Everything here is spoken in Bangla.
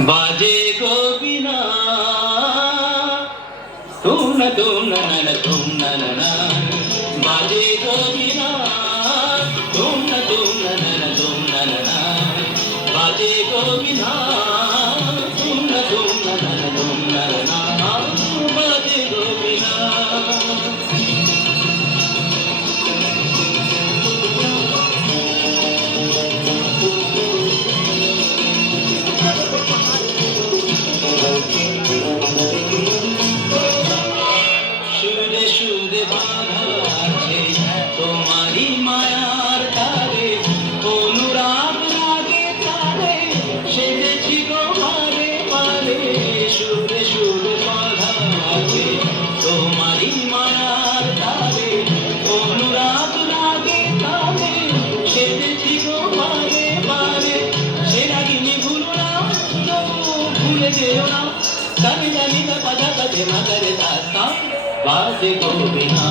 बाजे गो बिना तुम न बाजे गो बिना तुम न बाजे गो बिना तुम न बाजे गो बिना সুরে সুরে বাঁধা আছে তোমারই মায়ার তারে, অনুরাগ লাগে তারে সেজেছি গো পারে পারে। সুরে সুরে বাঁধা আছে তোমারই মায়ার তারে, অনুরাগ লাগে তারে সেজেছি গো পারে পারে। সে রাগিনী ভুলো না, ভুলে যেও না, জানি জানি তা পাজা কাজে মাগারে দাস্তা বাজে গো বিনা।